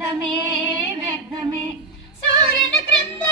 వ్యర్థమే వ్యర్థమే. సూర్యుని క్రింద